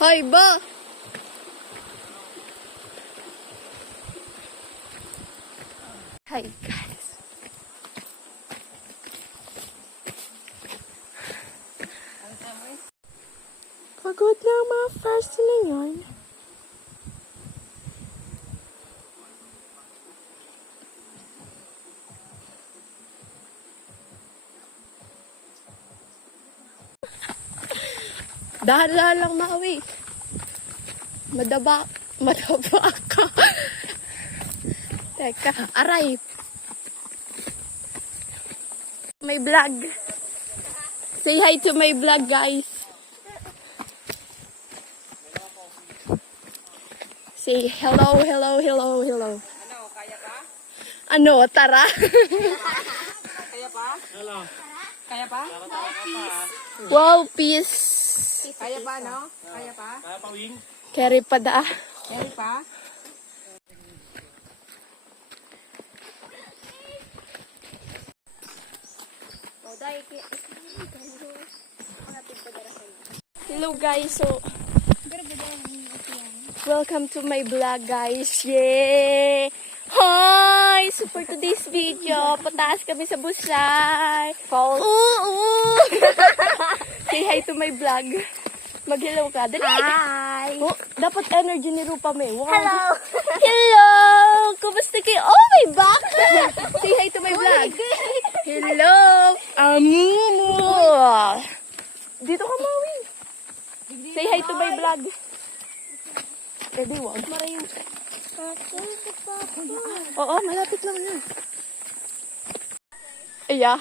Hoy, ba? Hi, guys. Pagod na ang mga fast na yun. Dahan-dahan lang maawi. Madaba ka. Teka, aray. May vlog. Say hi to my vlog, guys. Say hello. Ano, kaya pa? Ano, tara. Kaya pa? Hello. Kaya pa? Wow, peace. Kaya pa, no? Kaya pa? Kaya pa, Wing? Carry pa da. Kaya pa? Hello guys, so welcome to my vlog guys. Yay! Hi! So for today's video, pataas kami sa Busay. Falls. Say hi to my vlog. Mag-hello ka. Dali. Hi! Oh, dapat energy ni Rupa may. Wow. Hello! Hello! Kumusta kayo? Oh, my back! Say hi to my vlog. Hello! Amumu! Dito ka, Maui. Say hi to my vlog. Ready, wag. Marayo. Oo, malapit lang yun. Iya.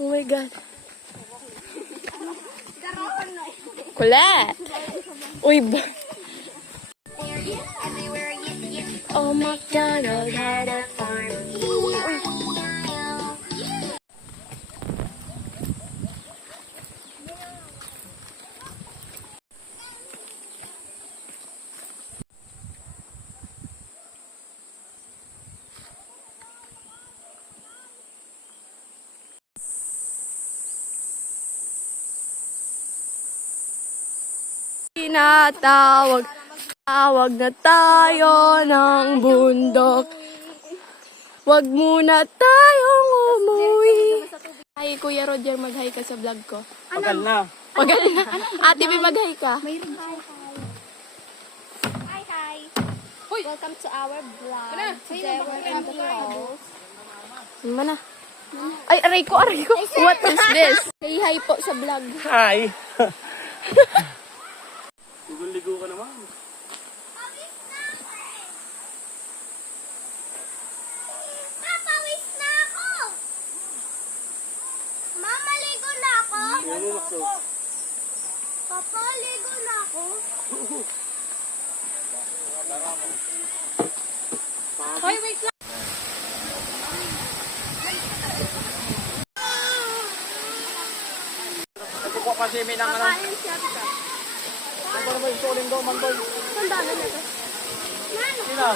Oh my God. Kulat. Uy, ba? Oh, MacDonald had a farm. Tawag na tayo ng bundok. Wag muna tayong umuwi. Hi, Kuya Roger, mag-hi ka sa vlog ko. Pagal na. Pagal na. Ate, may mag-hi ka. Hi! Welcome to our vlog. Today we're having rolls. Mana? Ay, aray ko. What is this? Say hi po sa vlog. Hi! Ligo-ligo ka naman. Papawis na ako! Mama, ligo na ako! Yan mo, Maxo. Papa, ligo na ako! Hoy, wait lang! Nagkukuha pa si May ng ano. Ang ba naman yung suling daw, Mandoy? Tanda na ito. Sino?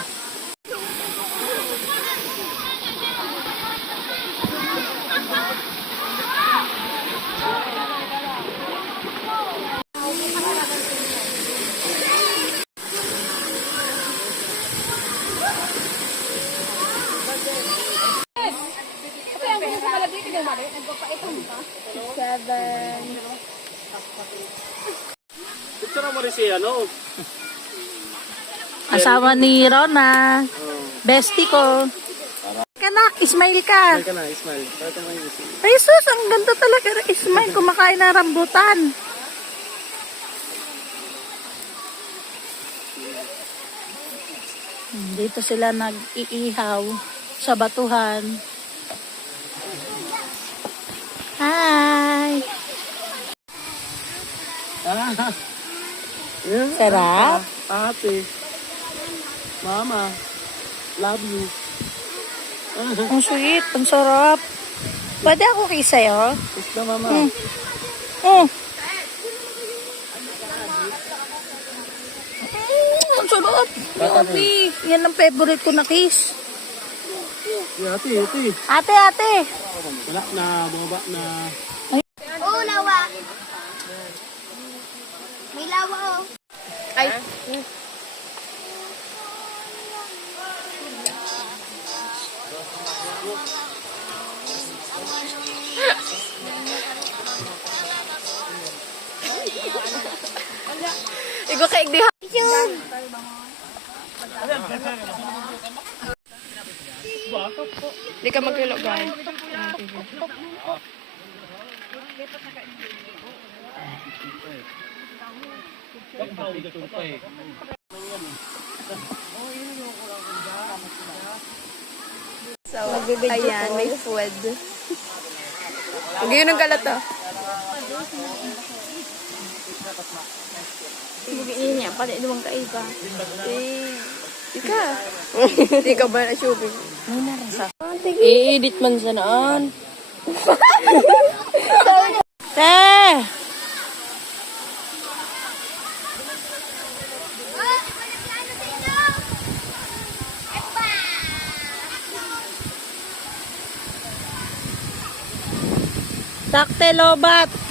Seven. Picture mo rin si ano. Asawa ni Rona. Bestie ko. Kanak, smile ka. Smile ka na, smile. Pakita mo yung smile. Ay, sus, ang ganda talaga ng smile. Kumakain ng rambutan. Dito sila nag-iihaw sa batuhan. Hi! Yeah. Sarap? Ate. Mama. Love you. Ang sweet, ang sarap. Pwede ako kiss sa'yo? Kiss na, Mama. Oh. Ang sarap. Ate, yan ang favorite ko na kiss. Yeah, ate. Ate. Wala na, bumaba na. Ay, Ay. Igo kaig di. Di ka magkilo, guys. So, ayan, may food. Huwag yun ang kalat, ah. Bigyan niya, pala lumang kaiba. Ika. Di ka ba na-shopping? I-edit man siya noon. Te! Takte lobat!